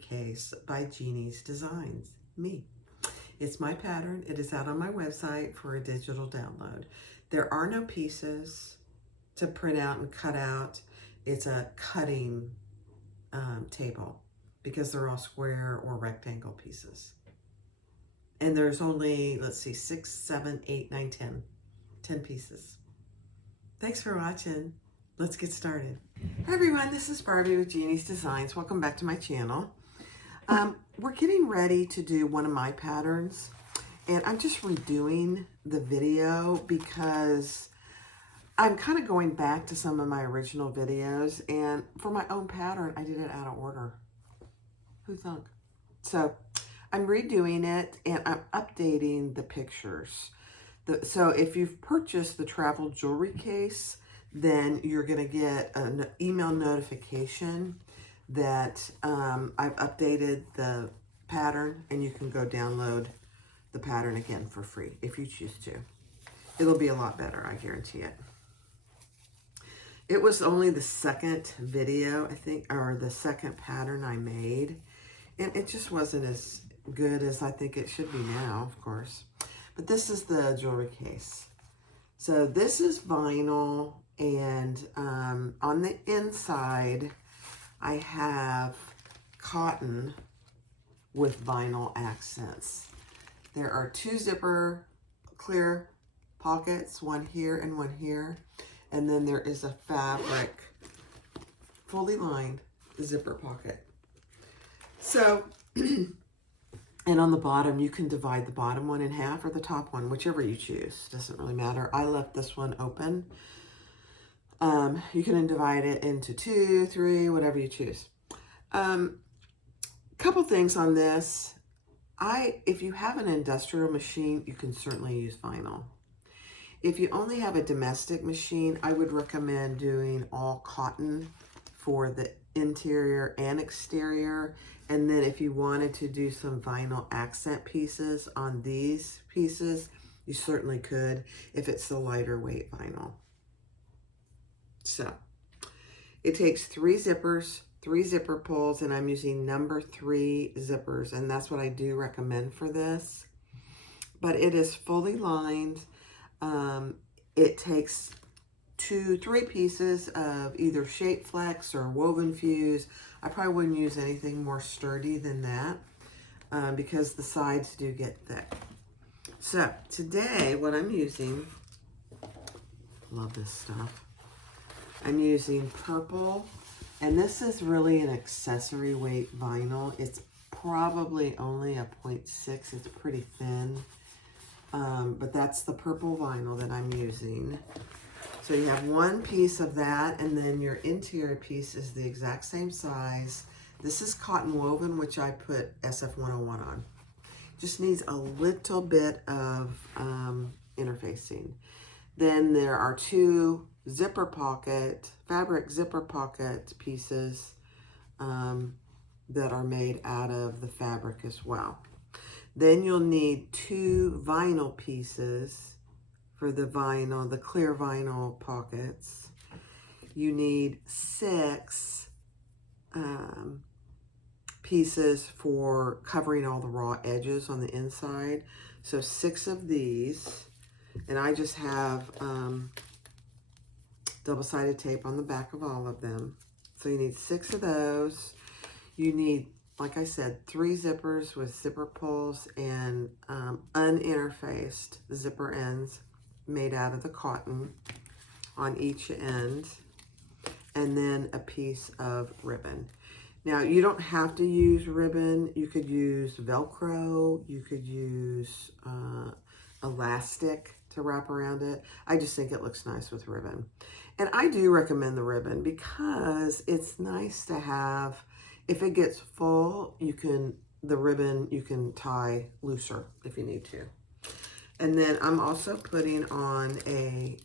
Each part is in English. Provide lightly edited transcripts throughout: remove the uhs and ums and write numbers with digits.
case by Jeannie's Designs, me. It's my pattern. It is out on my website for a digital download. There are no pieces to print out and cut out. It's a cutting table because they're all square or rectangle pieces. And there's only, let's see, 6, 7, 8, 9, 10. 10 pieces. Thanks for watching. Let's get started. Hi everyone, this is Barbie with Jeannie's Designs. Welcome back to my channel. We're getting ready to do one of my patterns, and I'm just redoing the video because I'm kind of going back to some of my original videos, and for my own pattern, I did it out of order. Who thunk? So I'm redoing it, and I'm updating the pictures. So if you've purchased the travel jewelry case, then you're going to get an email notification that I've updated the pattern, and you can go download the pattern again for free if you choose to. It'll be a lot better, I guarantee it. It was only the second video, I think, or the second pattern I made, and it just wasn't as good as I think it should be now, of course. But this is the jewelry case. So this is vinyl, and on the inside, I have cotton with vinyl accents. There are 2 zipper clear pockets, one here and one here. And then there is a fabric, fully lined zipper pocket. So, and on the bottom, you can divide the bottom one in half or the top one, whichever you choose. Doesn't really matter. I left this one open. You can divide it into 2, 3, whatever you choose. Couple things on this. If you have an industrial machine, you can certainly use vinyl. If you only have a domestic machine, I would recommend doing all cotton for the interior and exterior. And then if you wanted to do some vinyl accent pieces on these pieces, you certainly could if it's the lighter weight vinyl. So it takes 3 zippers, 3 zipper pulls, and I'm using number 3 zippers, and that's what I do recommend for this. But it is fully lined. It takes 2, 3 pieces of either shape flex or woven fuse. I probably wouldn't use anything more sturdy than that because the sides do get thick. So today what I'm using, love this stuff, I'm using purple, and this is really an accessory weight vinyl. It's probably only a 0.6, it's pretty thin. But that's the purple vinyl that I'm using. So you have 1 piece of that, and then your interior piece is the exact same size. This is cotton woven, which I put SF101 on. Just needs a little bit of interfacing. Then there are 2 zipper pocket, fabric zipper pocket pieces that are made out of the fabric as well. Then you'll need 2 vinyl pieces for the vinyl, the clear vinyl pockets. You need 6 pieces for covering all the raw edges on the inside. So 6 of these, and I just have double-sided tape on the back of all of them. So you need 6 of those. You need, like I said, 3 zippers with zipper pulls and uninterfaced zipper ends made out of the cotton on each end, and then a piece of ribbon. Now, you don't have to use ribbon. You could use Velcro. You could use elastic to wrap around it. I just think it looks nice with ribbon. And I do recommend the ribbon because it's nice to have. If it gets full, the ribbon you can tie looser if you need to. And then I'm also putting on a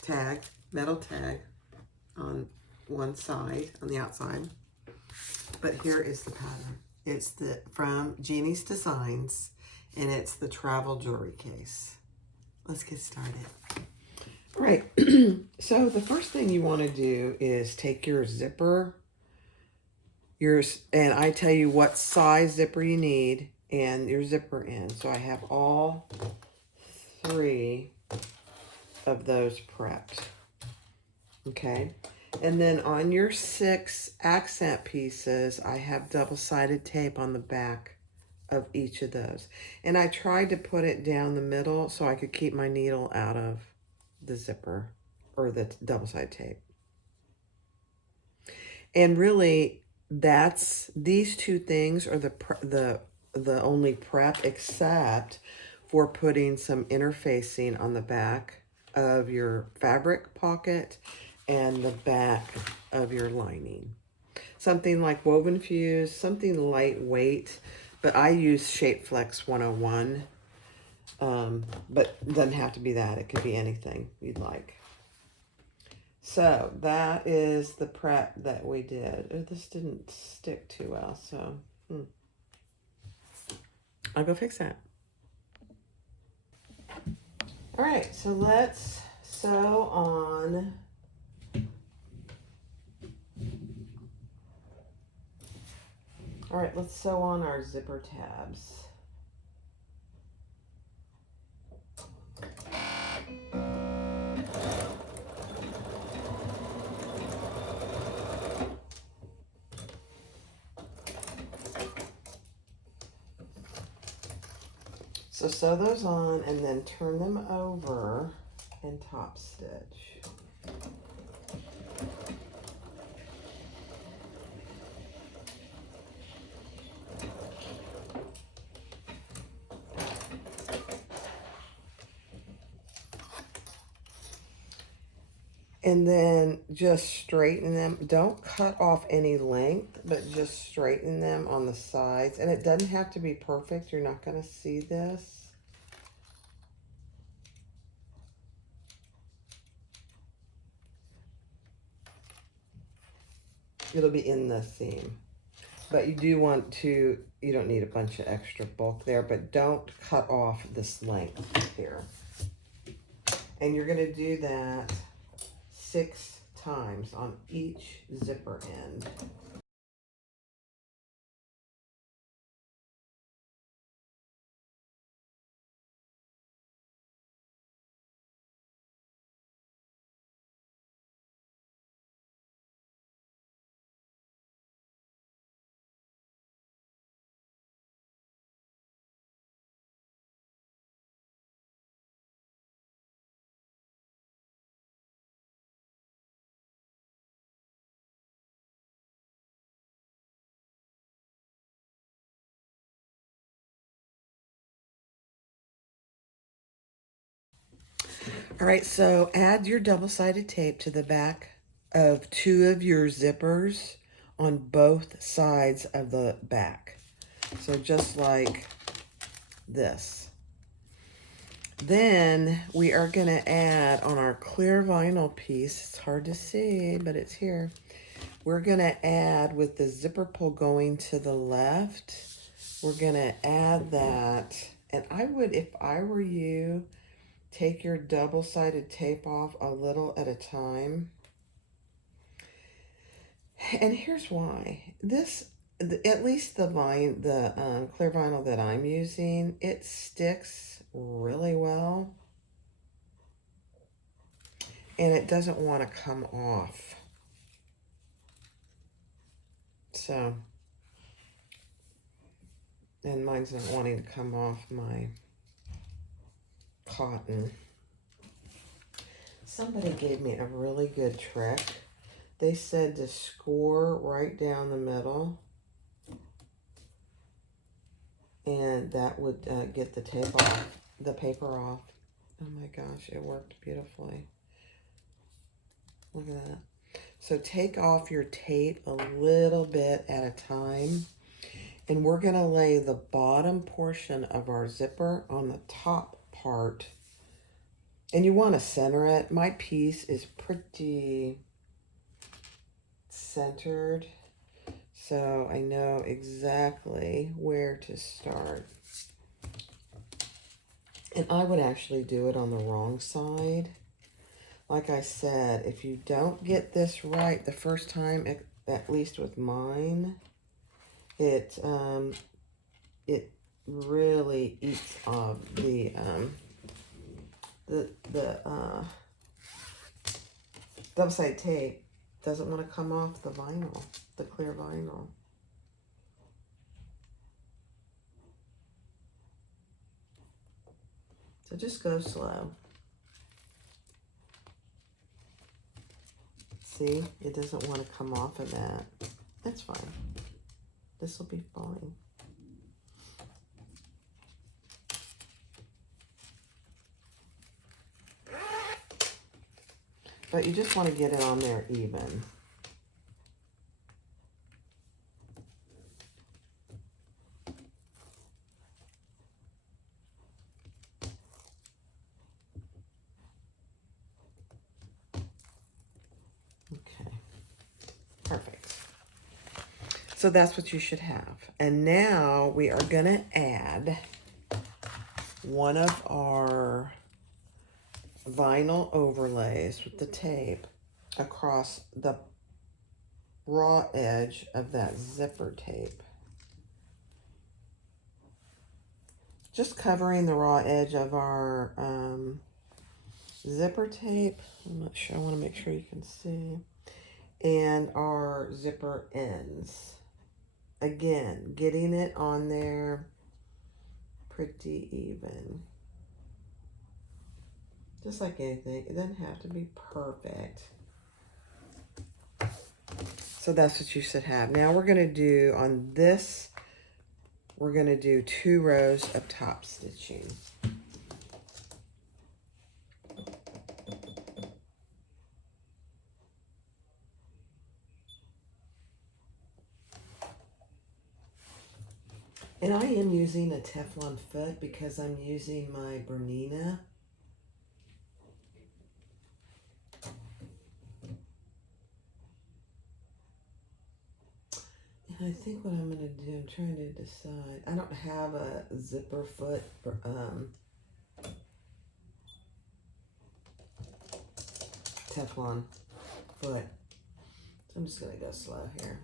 tag, metal tag on one side, on the outside. But here is the pattern. It's from Jeannie's Designs, and it's the travel jewelry case. Let's get started. All right, so the first thing you want to do is take your zipper and I tell you what size zipper you need and your zipper end. So I have all 3 of those prepped. Okay. And then on your 6 accent pieces, I have double-sided tape on the back of each of those. And I tried to put it down the middle so I could keep my needle out of the zipper or the double-sided tape. And really, these 2 things are the only prep, except for putting some interfacing on the back of your fabric pocket and the back of your lining. Something like Woven Fuse, something lightweight, but I use Shape Flex 101. But it doesn't have to be that. It could be anything you'd like. So that is the prep that we did. Oh, this didn't stick too well, so I'll go fix that. All right, so let's sew on. All right, let's sew on our zipper tabs. So sew those on and then turn them over and top stitch. And then just straighten them. Don't cut off any length, but just straighten them on the sides. And it doesn't have to be perfect. You're not going to see this. It'll be in the seam. But you do want to, you don't need a bunch of extra bulk there, but don't cut off this length here. And you're going to do that 6 times on each zipper end. All right, so add your double-sided tape to the back of 2 of your zippers on both sides of the back. So just like this. Then we are going to add on our clear vinyl piece, it's hard to see, but it's here. We're going to add with the zipper pull going to the left, we're going to add that. And I would, if I were you, take your double-sided tape off a little at a time. And here's why. This, at least the clear vinyl that I'm using, it sticks really well. And it doesn't want to come off. So, and mine's not wanting to come off my cotton. Somebody gave me a really good trick. They said to score right down the middle, and that would get the tape off, the paper off. Oh my gosh, it worked beautifully. Look at that. So take off your tape a little bit at a time, and we're gonna lay the bottom portion of our zipper on the top part. And you want to center it. My piece is pretty centered, so I know exactly where to start. And I would actually do it on the wrong side. Like I said, if you don't get this right the first time, at least with mine, It it really eats the double-sided tape doesn't want to come off the vinyl, the clear vinyl. So just go slow. See, it doesn't want to come off of that. That's fine. This will be fine. But you just want to get it on there even. Okay, perfect. So that's what you should have. And now we are going to add one of our vinyl overlays with the tape across the raw edge of that zipper tape. Just covering the raw edge of our zipper tape. I'm not sure, I want to make sure you can see. And our zipper ends. Again, getting it on there pretty even. Just like anything, it doesn't have to be perfect. So that's what you should have. Now we're going to do on this, we're going to do 2 rows of top stitching. And I am using a Teflon foot because I'm using my Bernina. And I think what I'm going to do, I'm trying to decide. I don't have a zipper foot for, Teflon foot. So I'm just going to go slow here.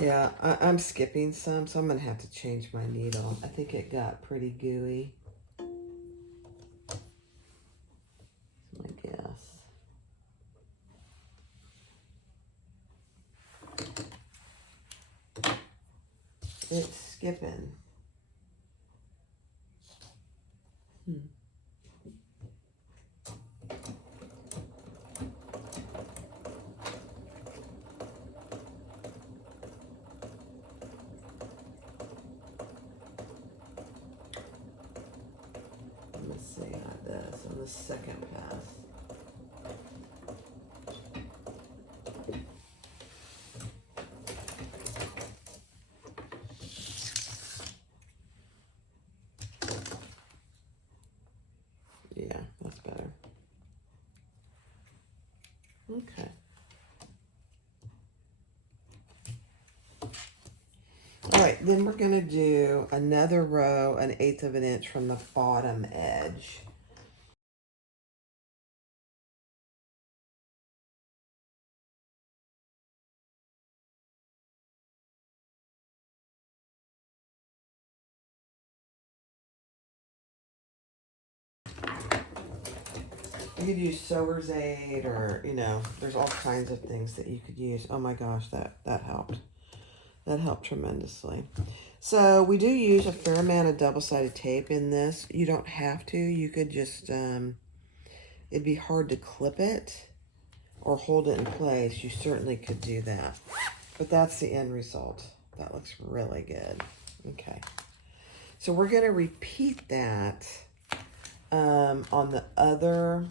Yeah, I'm skipping some, so I'm going to have to change my needle. I think it got pretty gooey. That's my guess. It's skipping. Let's see how this on the second pass. Yeah, that's better. Okay. All right, then we're going to do another row, 1/8 of an inch from the bottom edge. You could use sewer's aid, or, you know, there's all kinds of things that you could use. Oh my gosh, that helped. That helped tremendously. So we do use a fair amount of double-sided tape in this. You don't have to. You could just, it'd be hard to clip it or hold it in place. You certainly could do that. But that's the end result. That looks really good. Okay. So we're going to repeat that on the other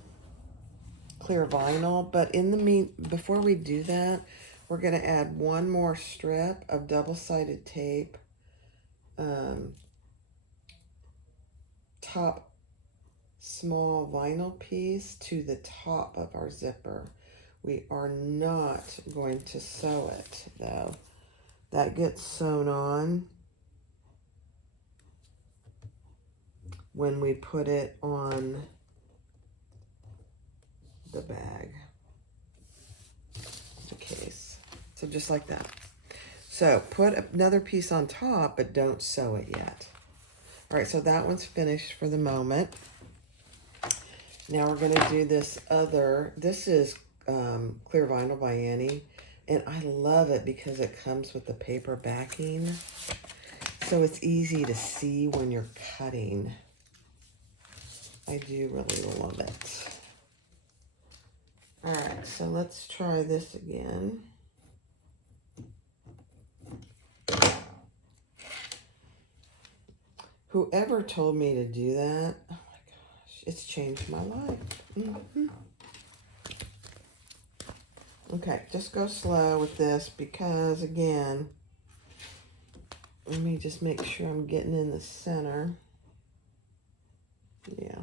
clear vinyl. But in the before we do that, we're going to add one more strip of double-sided tape, top small vinyl piece to the top of our zipper. We are not going to sew it though. That gets sewn on when we put it on the bag, the case. So just like that. So put another piece on top, but don't sew it yet. All right, so that one's finished for the moment. Now we're gonna do this other, this is clear vinyl by Annie, and I love it because it comes with the paper backing. So it's easy to see when you're cutting. I do really love it. All right, so let's try this again. Whoever told me to do that, oh my gosh, it's changed my life. Okay, just go slow with this because, again, let me just make sure I'm getting in the center. Yeah.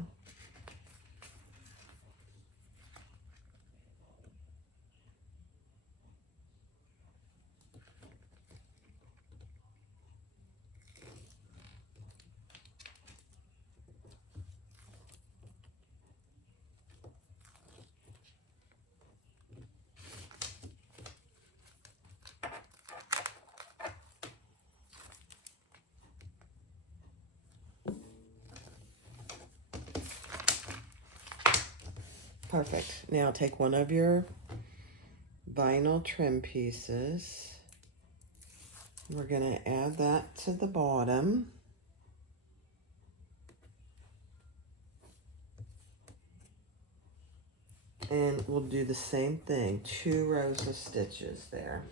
Perfect. Now take one of your vinyl trim pieces. We're going to add that to the bottom. And we'll do the same thing, 2 rows of stitches there.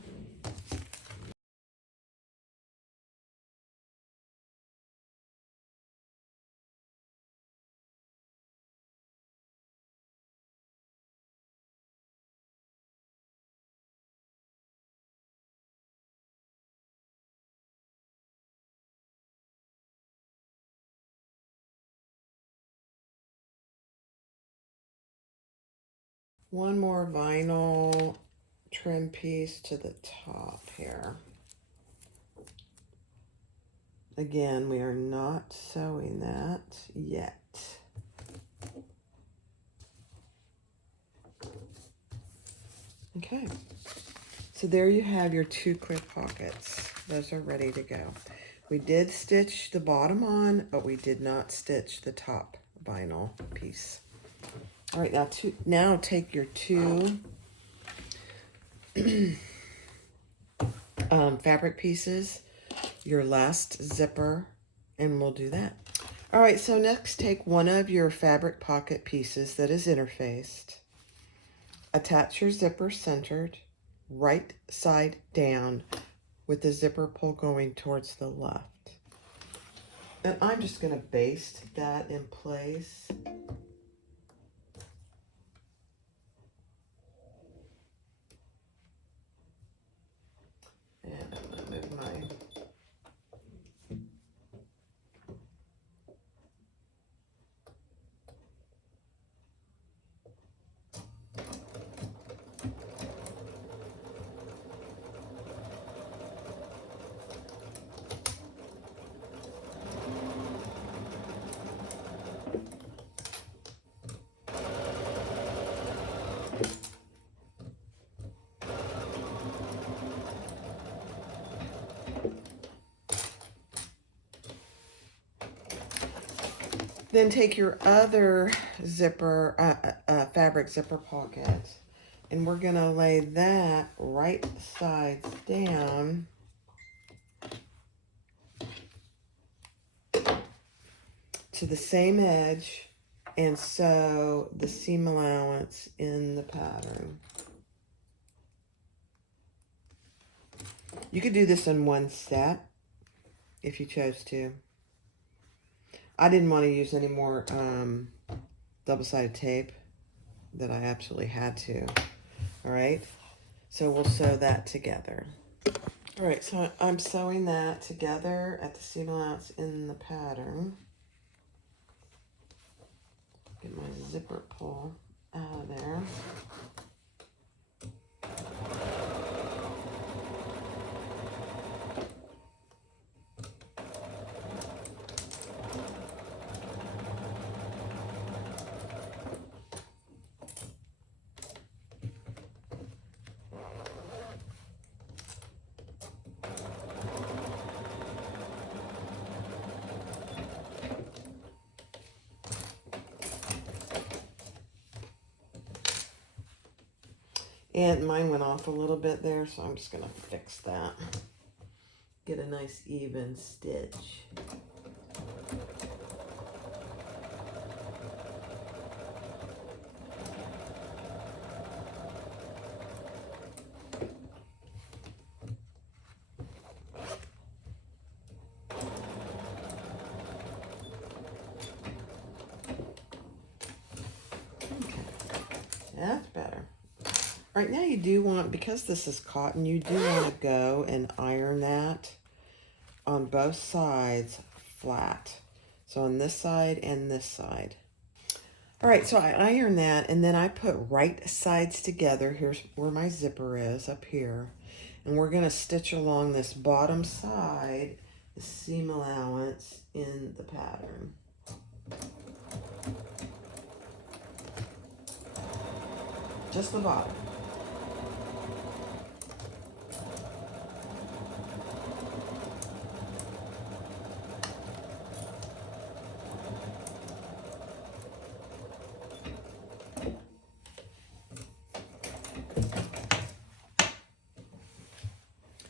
One more vinyl trim piece to the top here. Again, we are not sewing that yet. Okay, so there you have your 2 clear pockets. Those are ready to go. We did stitch the bottom on, but we did not stitch the top vinyl piece. All right, now take your 2 fabric pieces, your last zipper, and we'll do that. All right, so next take one of your fabric pocket pieces that is interfaced. Attach your zipper centered, right side down, with the zipper pull going towards the left. And I'm just going to baste that in place. And I'm going to move my Then take your other zipper, fabric zipper pocket, and we're going to lay that right sides down to the same edge and sew the seam allowance in the pattern. You could do this in one step if you chose to. I didn't want to use any more double-sided tape that I absolutely had to. All right, so we'll sew that together. All right, so I'm sewing that together at the seam allowance in the pattern. Get my zipper pull out of there. And mine went off a little bit there, so I'm just going to fix that. Get a nice even stitch. Okay, that's better. All right, now you do want, because this is cotton, you do want to go and iron that on both sides flat. So on this side and this side. All right, so I iron that, and then I put right sides together. Here's where my zipper is, up here. And we're going to stitch along this bottom side, the seam allowance in the pattern. Just the bottom.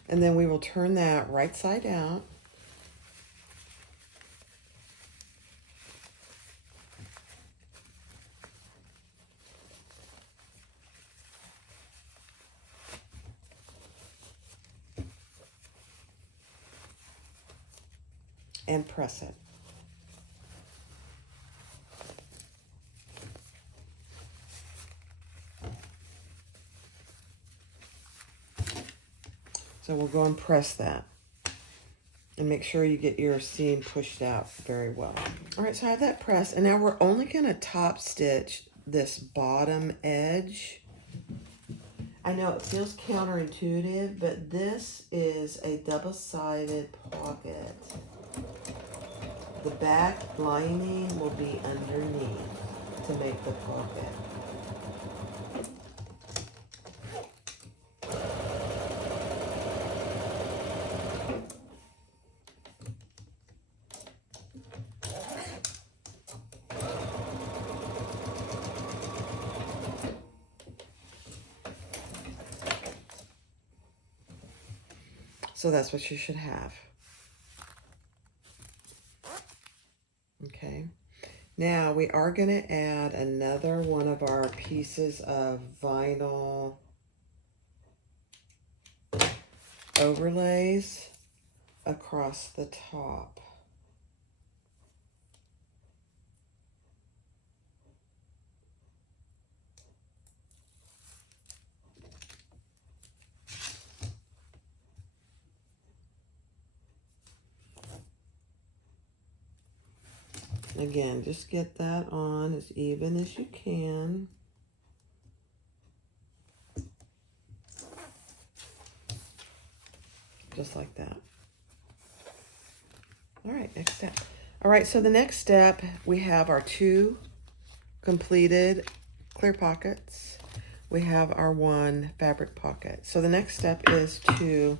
And then we will turn that right side out. And press it. So we'll go and press that. And make sure you get your seam pushed out very well. All right, so I have that pressed. And now we're only going to top stitch this bottom edge. I know it feels counterintuitive, but this is a double-sided pocket. The back lining will be underneath to make the pocket. So that's what you should have. Okay. Now we are going to add another one of our pieces of vinyl overlays across the top. Again, just get that on as even as you can. Just like that. All right, next step. All right, so the next step, we have our 2 completed clear pockets. We have our 1 fabric pocket. So the next step is to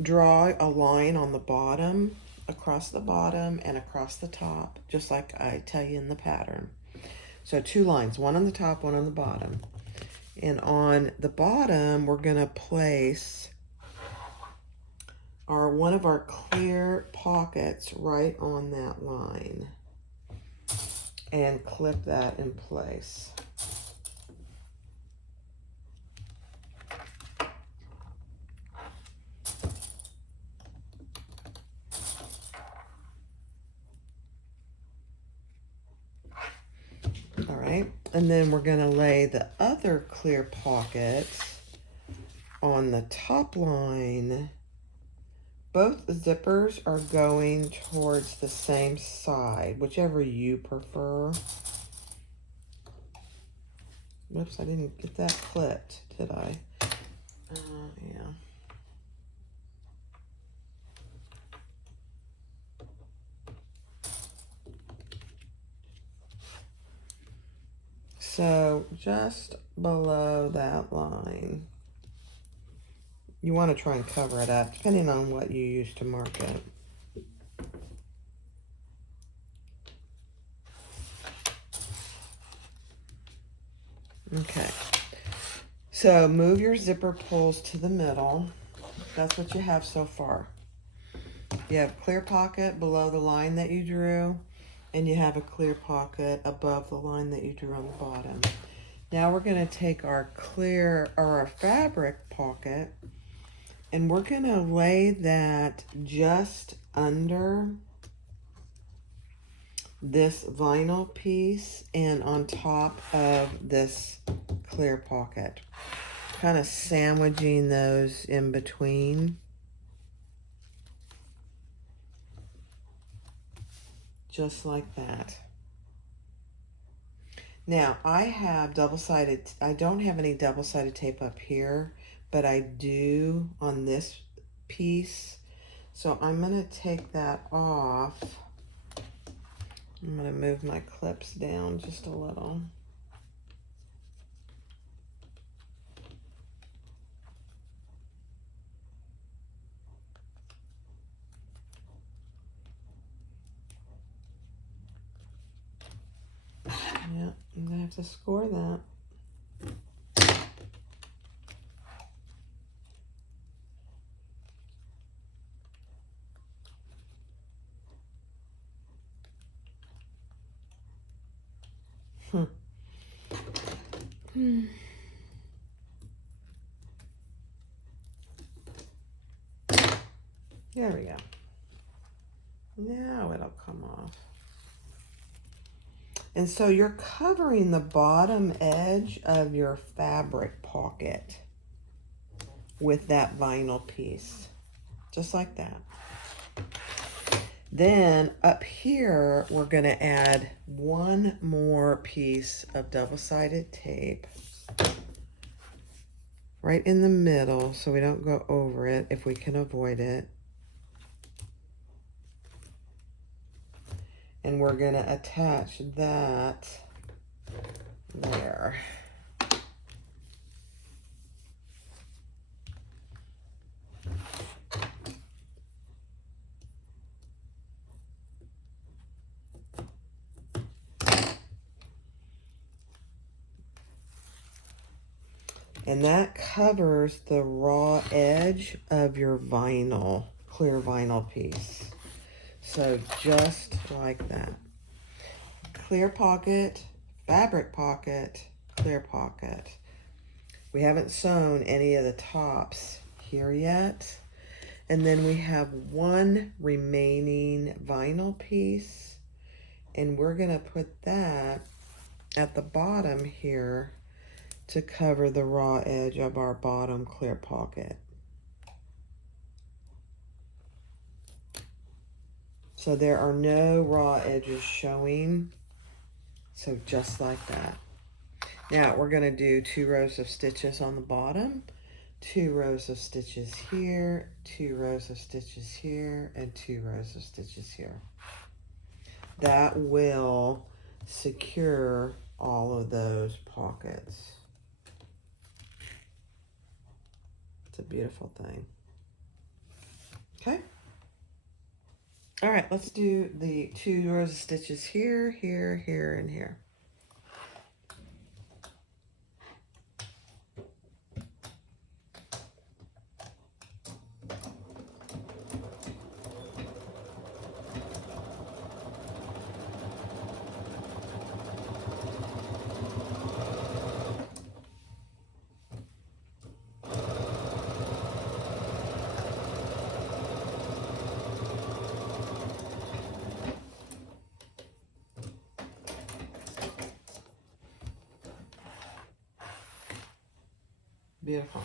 draw a line on the bottom, across the bottom and across the top, just like I tell you in the pattern. So 2 lines, one on the top, one on the bottom. And on the bottom, we're going to place one of our clear pockets right on that line and clip that in place. All right, and then we're going to lay the other clear pocket on the top line. Both zippers are going towards the same side, whichever you prefer. Whoops, I didn't get that clipped, did I? Yeah. So just below that line. You want to try and cover it up, depending on what you use to mark it. Okay. So move your zipper pulls to the middle. That's what you have so far. You have a clear pocket below the line that you drew, and you have a clear pocket above the line that you drew on the bottom. Now we're going to take our fabric pocket, and we're going to lay that just under this vinyl piece and on top of this clear pocket. Kind of sandwiching those in between. Just like that. Now I have I don't have any double-sided tape up here, but I do on this piece. So I'm going to take that off. I'm going to move my clips down just a little. Yeah, I'm going to have to score that. There we go. Now it'll come off. And so you're covering the bottom edge of your fabric pocket with that vinyl piece, just like that. Then up here, we're going to add one more piece of double-sided tape right in the middle so we don't go over it if we can avoid it. And we're going to attach that there. And that covers the raw edge of your vinyl, clear vinyl piece. So just like that. Clear pocket, fabric pocket, clear pocket. We haven't sewn any of the tops here yet. And then we have one remaining vinyl piece. And we're going to put that at the bottom here to cover the raw edge of our bottom clear pocket. So there are no raw edges showing. So just like that. Now we're going to do 2 rows of stitches on the bottom, 2 rows of stitches here, 2 rows of stitches here, and 2 rows of stitches here. That will secure all of those pockets. It's a beautiful thing. Okay. All right, let's do the 2 rows of stitches here, here, here, and here. Beautiful.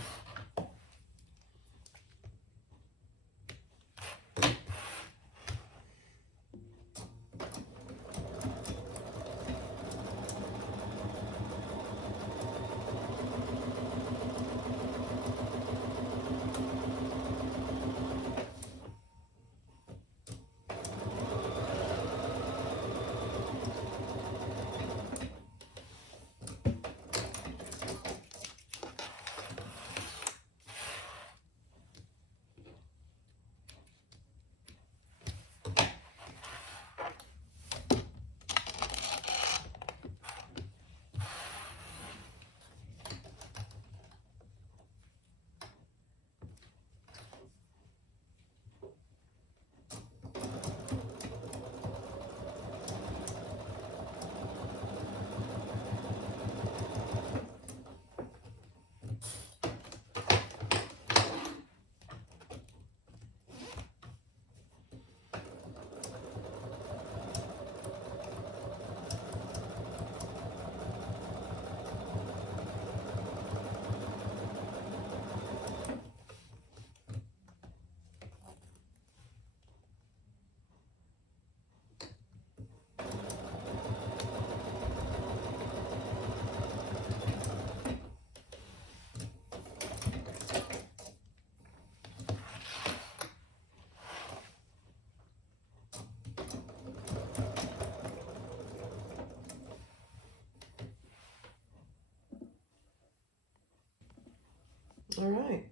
All right.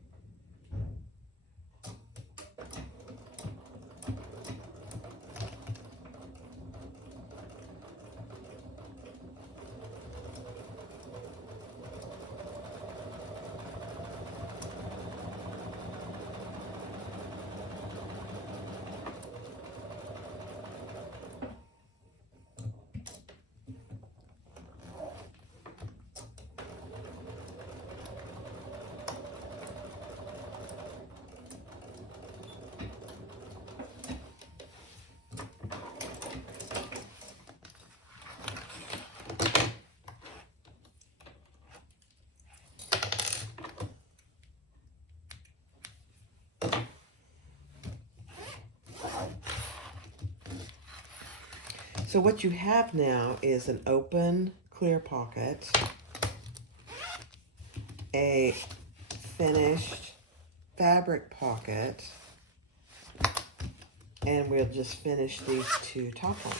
So what you have now is an open clear pocket, a finished fabric pocket, and we'll just finish these two top ones.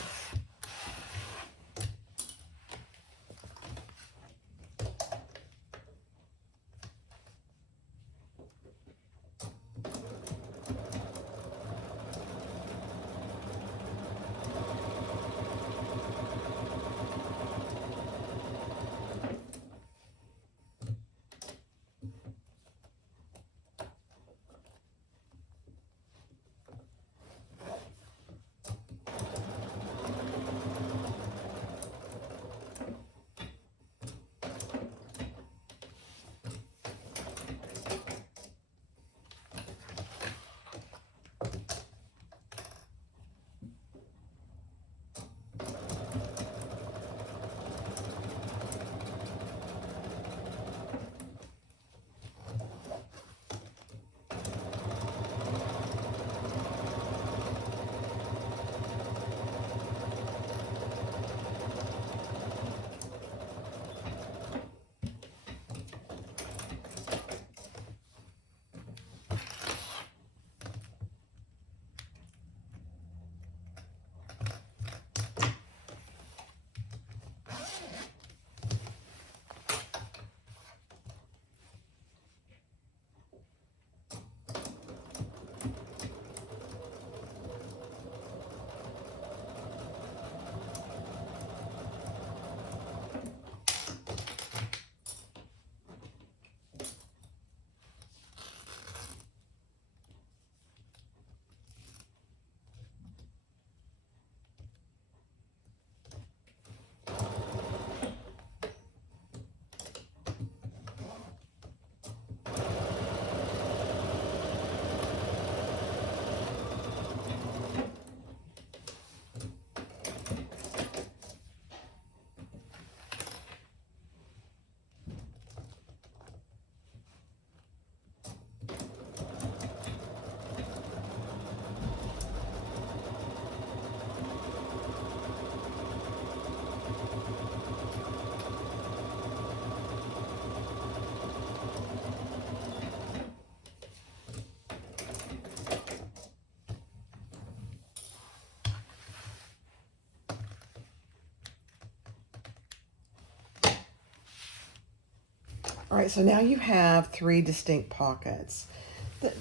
All right, so now you have 3 distinct pockets.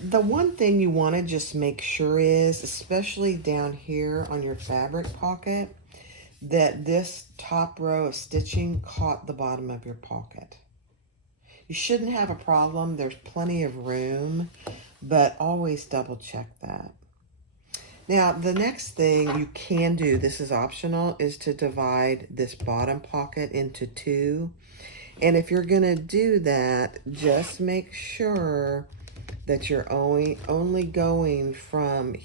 The one thing you want to just make sure is, especially down here on your fabric pocket, that this top row of stitching caught the bottom of your pocket. You shouldn't have a problem. There's plenty of room, but always double check that. Now, the next thing you can do, this is optional, is to divide this bottom pocket into 2. And if you're going to do that, just make sure that you're only going from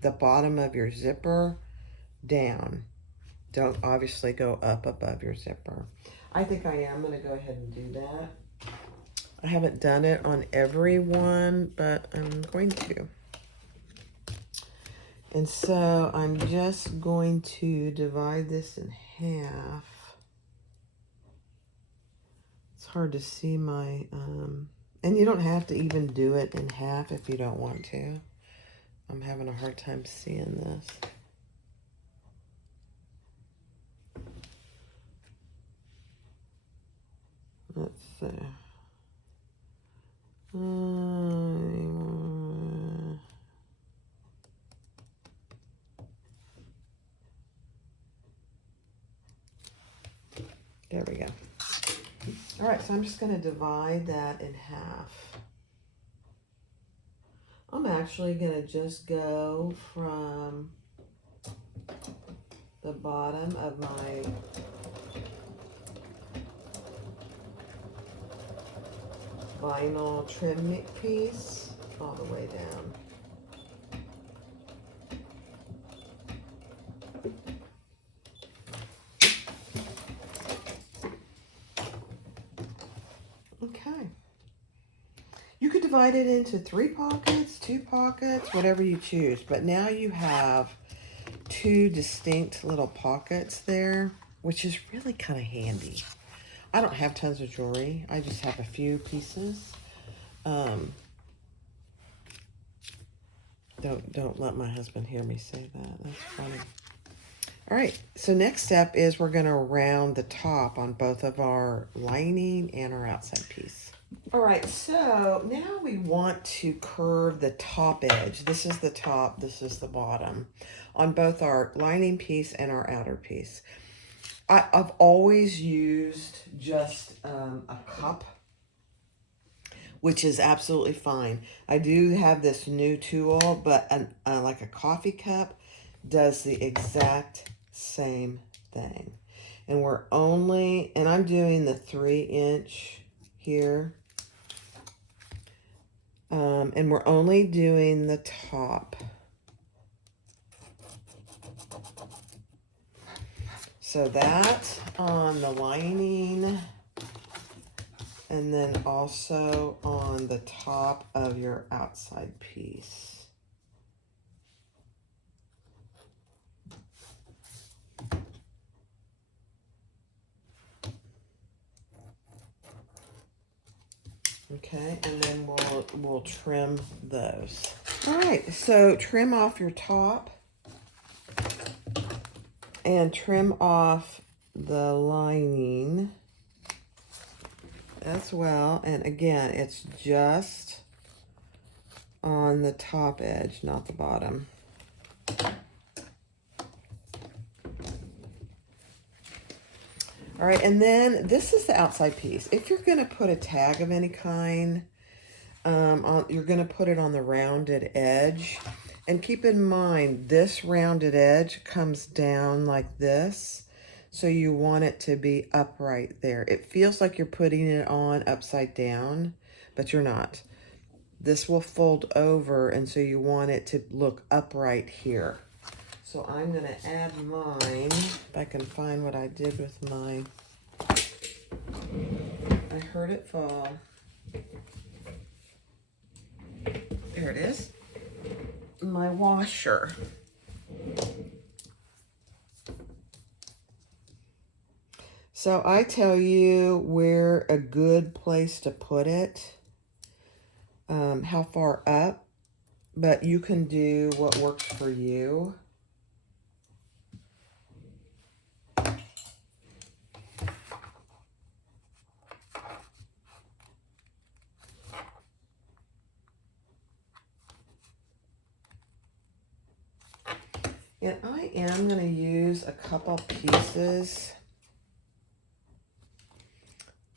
the bottom of your zipper down. Don't obviously go up above your zipper. I think I am going to go ahead and do that. I haven't done it on every one, but I'm going to. And so I'm just going to divide this in half. It's hard to see my, and you don't have to even do it in half if you don't want to. I'm having a hard time seeing this. Let's see. There we go. All right, so I'm just going to divide that in half. I'm actually going to just go from the bottom of my vinyl trim piece all the way down. Okay. You could divide it into 3 pockets, 2 pockets, whatever you choose. But now you have 2 distinct little pockets there, which is really kind of handy. I don't have tons of jewelry. I just have a few pieces. Don't let my husband hear me say that. That's funny. All right, so next step is we're going to round the top on both of our lining and our outside piece. All right, so now we want to curve the top edge. This is the top, this is the bottom, on both our lining piece and our outer piece. I've always used just a cup, which is absolutely fine. I do have this new tool, but like a coffee cup does the exact same thing. And I'm doing the 3-inch here. And we're only doing the top. So that on the lining, and then also on the top of your outside piece. Okay, and then we'll trim those. All right, so trim off your top and trim off the lining as well. And again, it's just on the top edge, not the bottom. All right, and then this is the outside piece. If you're going to put a tag of any kind, you're going to put it on the rounded edge. And keep in mind, this rounded edge comes down like this. So you want it to be upright there. It feels like you're putting it on upside down, but you're not. This will fold over, and so you want it to look upright here. So I'm going to add mine, if I can find what I did with my, I heard it fall. There it is. My washer. So I tell you where a good place to put it, how far up, but you can do what works for you. And I am going to use a couple pieces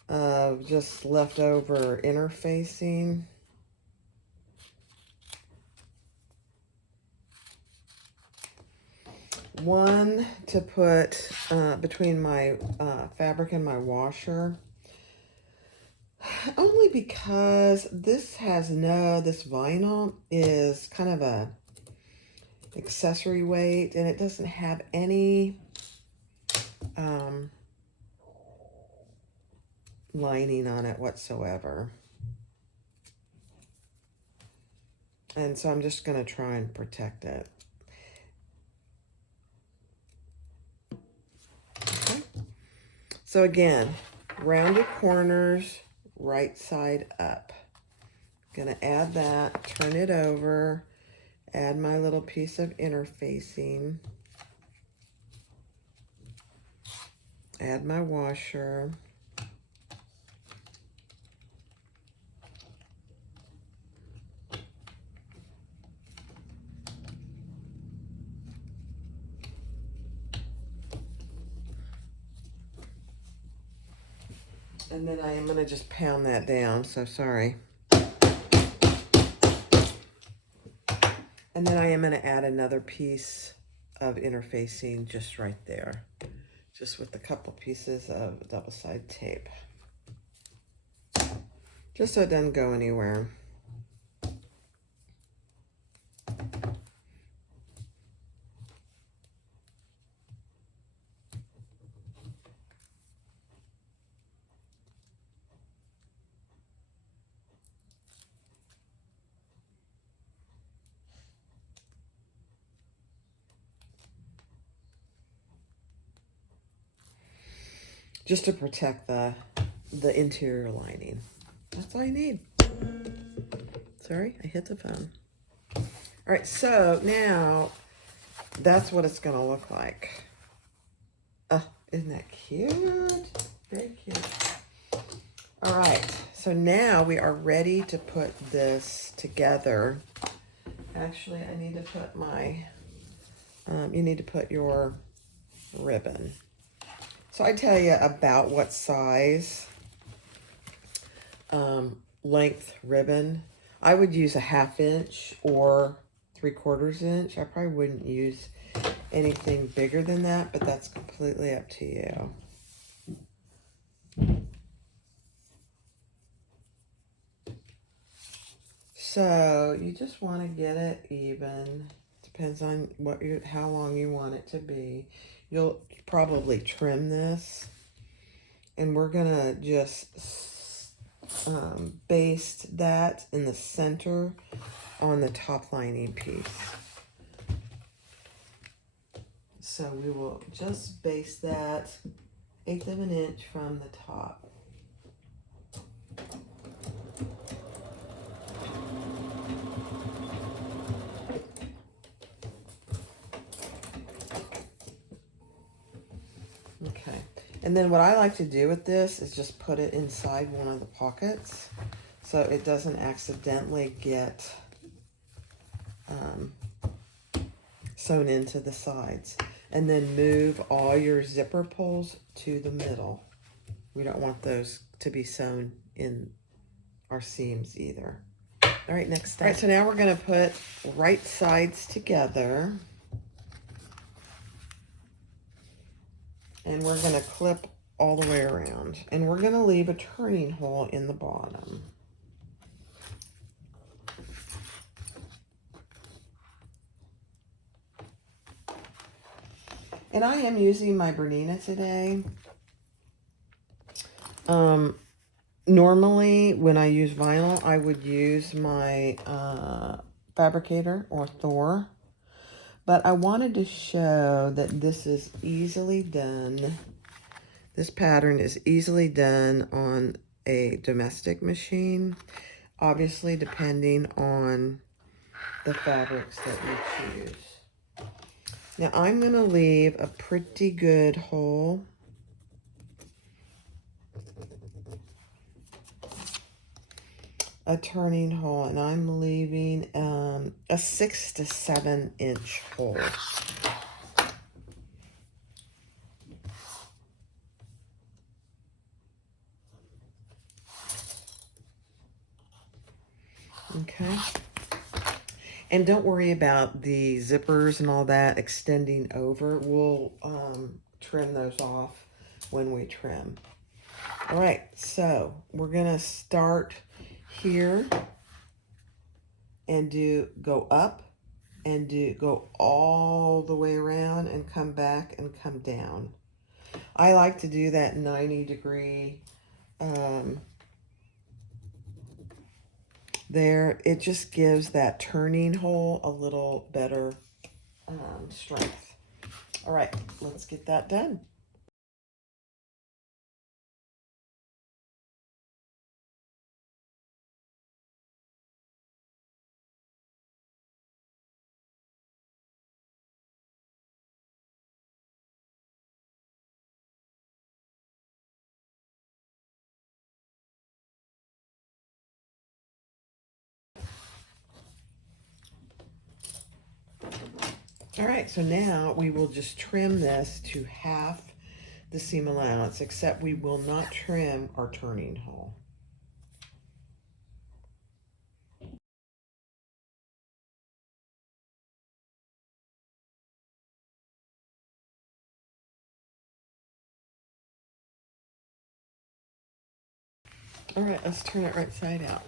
of just leftover interfacing. One to put between my fabric and my washer. Only because this vinyl is kind of a accessory weight, and it doesn't have any lining on it whatsoever. And so I'm just going to try and protect it. Okay. So again, rounded corners, right side up. Gonna add that, turn it over, add my little piece of interfacing, add my washer. And then I am gonna just pound that down, so sorry. And then I am gonna add another piece of interfacing just right there, just with a couple pieces of double-sided tape, just so it doesn't go anywhere. Just to protect the interior lining. That's all you need. Sorry, I hit the phone. All right, so now that's what it's gonna look like. Isn't that cute? Very cute. All right, so now we are ready to put this together. Actually, I need to put my, you need to put your ribbon. So I tell you about what size length ribbon. I would use a 1/2 inch or 3/4 inch. I probably wouldn't use anything bigger than that, but that's completely up to you. So you just want to get it even. Depends on how long you want it to be. You'll probably trim this, and we're gonna just baste that in the center on the top lining piece. So we will just baste that 1/8 of an inch from the top. Okay, and then what I like to do with this is just put it inside one of the pockets so it doesn't accidentally get sewn into the sides. And then move all your zipper pulls to the middle. We don't want those to be sewn in our seams either. All right, next step. All right, so now we're gonna put right sides together. And we're gonna clip all the way around. And we're gonna leave a turning hole in the bottom. And I am using my Bernina today. Normally, when I use vinyl, I would use my Fabricator or Thor. But I wanted to show that this is easily done. This pattern is easily done on a domestic machine. Obviously, depending on the fabrics that you choose. Now, I'm going to leave a pretty good hole. A turning hole, and I'm leaving a 6 to 7 inch hole. And don't worry about the zippers and all that extending over. We'll trim those off when we trim. All right, so we're gonna start here and go up and go all the way around and come back and come down. I like to do that 90-degree there. It just gives that turning hole a little better strength. All right, let's get that done. All right, so now we will just trim this to half the seam allowance, except we will not trim our turning hole. All right, let's turn it right side out.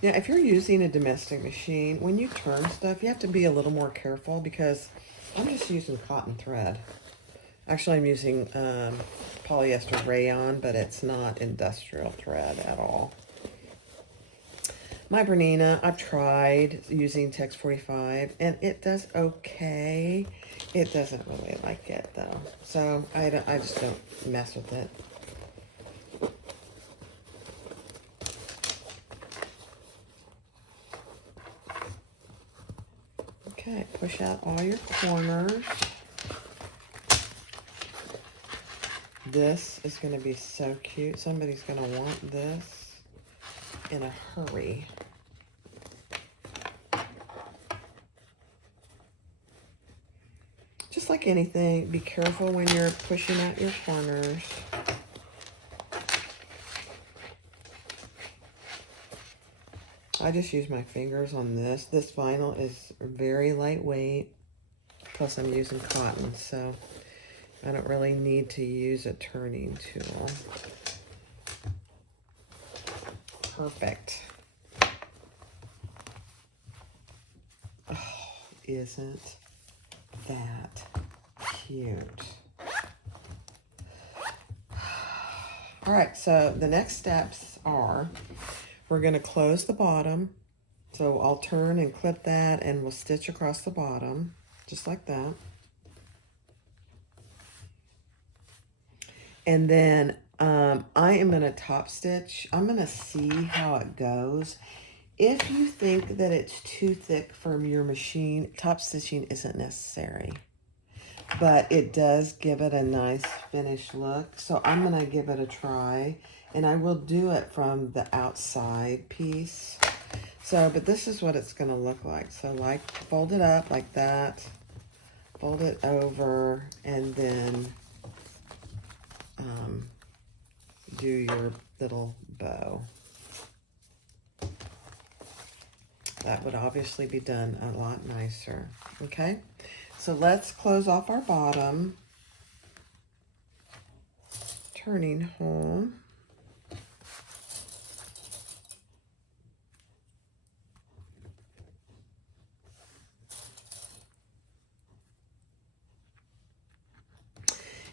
Yeah, if you're using a domestic machine, when you turn stuff, you have to be a little more careful because I'm just using cotton thread. Actually, I'm using polyester rayon, but it's not industrial thread at all. My Bernina, I've tried using Tex 45, and it does okay. It doesn't really like it, though. So I just don't mess with it. Okay, push out all your corners. This is going to be so cute. Somebody's going to want this in a hurry. Just like anything, be careful when you're pushing out your corners. I just use my fingers on this. This vinyl is very lightweight. Plus I'm using cotton, so I don't really need to use a turning tool. Perfect. Oh, isn't that cute? All right, so the next steps are we're going to close the bottom. So I'll turn and clip that and we'll stitch across the bottom, just like that. And then I am going to top stitch. I'm going to see how it goes. If you think that it's too thick for your machine, top stitching isn't necessary. But it does give it a nice finished look. So I'm going to give it a try. And I will do it from the outside piece. So, but this is what it's going to look like. So like, fold it up like that. Fold it over. And then do your little bow. That would obviously be done a lot nicer. Okay, so let's close off our bottom turning hole.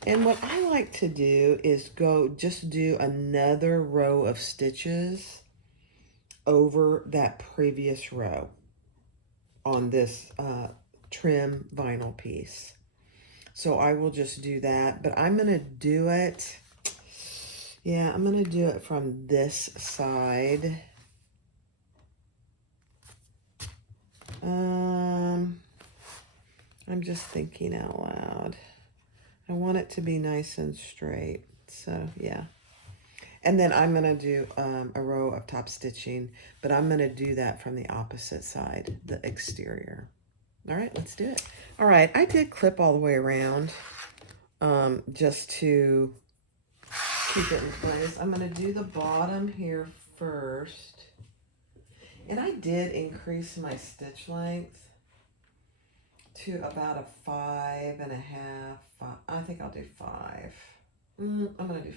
And what I like to do is just do another row of stitches over that previous row on this trim vinyl piece. So I will just do that, but I'm going to do it, yeah, I'm going to do it from this side. I'm just thinking out loud. I want it to be nice and straight, so yeah. And then I'm going to do a row of top stitching, but I'm going to do that from the opposite side, the exterior. All right, let's do it. All right, I did clip all the way around just to keep it in place. I'm going to do the bottom here first. And I did increase my stitch length to about a 5.5. I think I'll do 5. I'm going to do 5.5.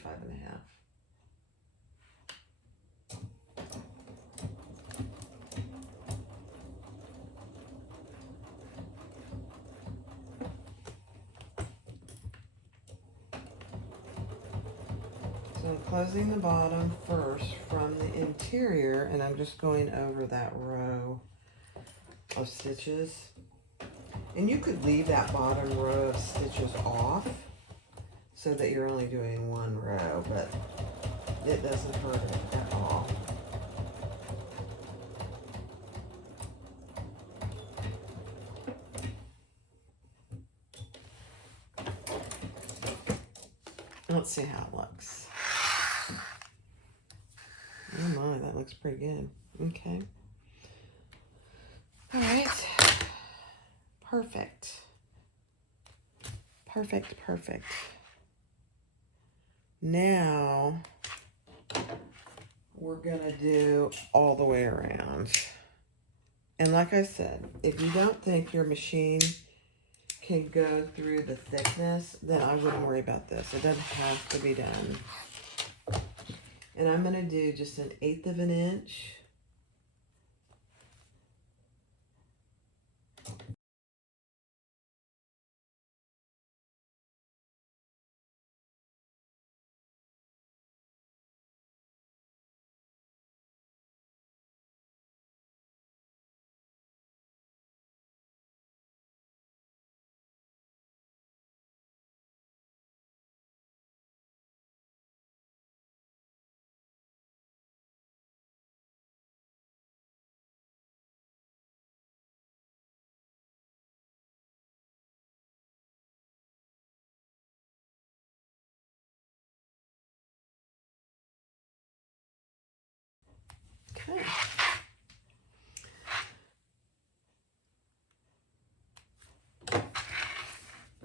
So I'm closing the bottom first from the interior, and I'm just going over that row of stitches. And you could leave that bottom row of stitches off so that you're only doing one row, but it doesn't hurt it at all. Let's see how it looks. Oh my, that looks pretty good. Okay. All right. Perfect. Perfect, perfect. Now, we're gonna do all the way around. And like I said, if you don't think your machine can go through the thickness, then I wouldn't worry about this. It doesn't have to be done. And I'm gonna do just 1/8 of an inch. Okay.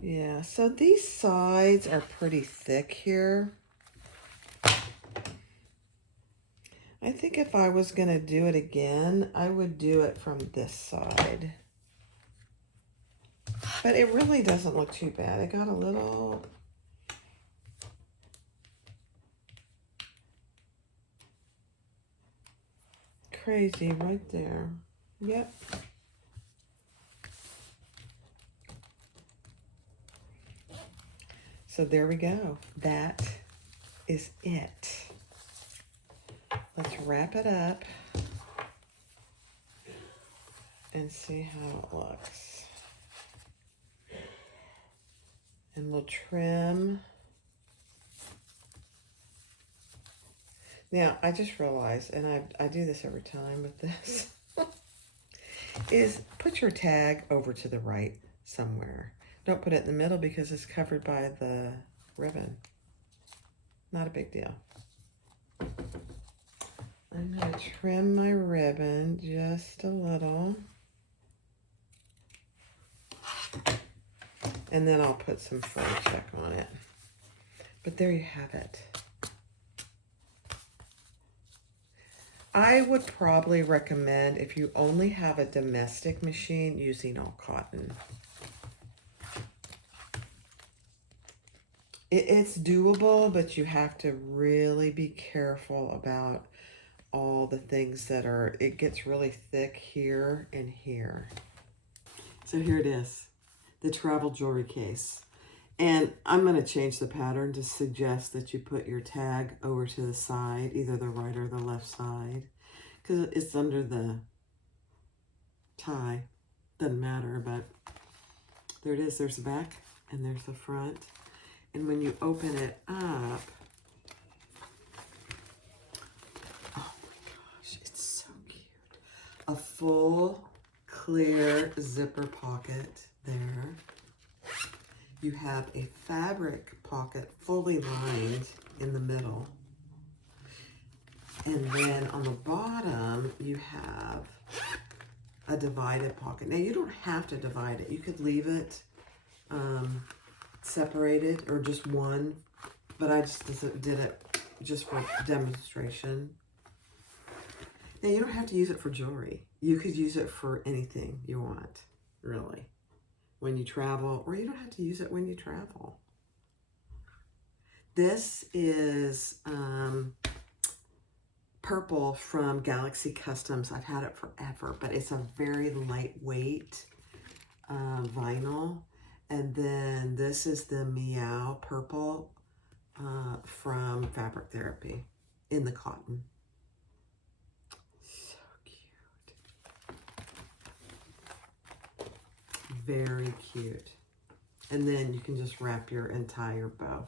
Yeah, so these sides are pretty thick here. I think if I was going to do it again, I would do it from this side. But it really doesn't look too bad. It got a little... crazy right there. Yep. So there we go. That is it. Let's wrap it up and see how it looks. And we'll trim. Now, I just realized, and I do this every time with this, is put your tag over to the right somewhere. Don't put it in the middle because it's covered by the ribbon. Not a big deal. I'm going to trim my ribbon just a little. And then I'll put some fur check on it. But there you have it. I would probably recommend, if you only have a domestic machine, using all cotton. It's doable, but you have to really be careful about all the things that are, it gets really thick here and here. So here it is, the travel jewelry case. And I'm going to change the pattern to suggest that you put your tag over to the side, either the right or the left side, because it's under the tie. Doesn't matter, but there it is. There's the back and there's the front. And when you open it up, oh my gosh, it's so cute. A full clear zipper pocket there. You have a fabric pocket fully lined in the middle. And then on the bottom, you have a divided pocket. Now, you don't have to divide it. You could leave it separated or just one, but I just did it just for demonstration. Now, you don't have to use it for jewelry. You could use it for anything you want, really, when you travel, or you don't have to use it when you travel. This is purple from Galaxy Customs. I've had it forever, but it's a very lightweight vinyl. And then this is the Meow purple from Fabric Therapy in the cotton. So cute. Very cute. And then you can just wrap your entire bow.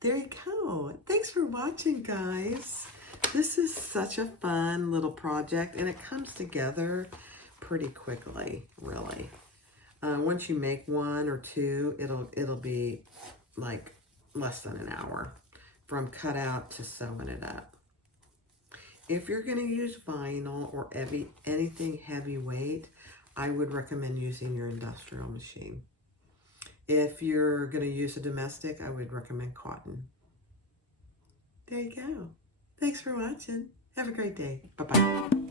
There you go. Thanks for watching, guys. This is such a fun little project, and it comes together pretty quickly, really. Once you make one or two, it'll be like less than an hour from cutout to sewing it up. If you're going to use vinyl or anything heavyweight, I would recommend using your industrial machine. If you're going to use a domestic, I would recommend cotton. There you go. Thanks for watching. Have a great day. Bye-bye.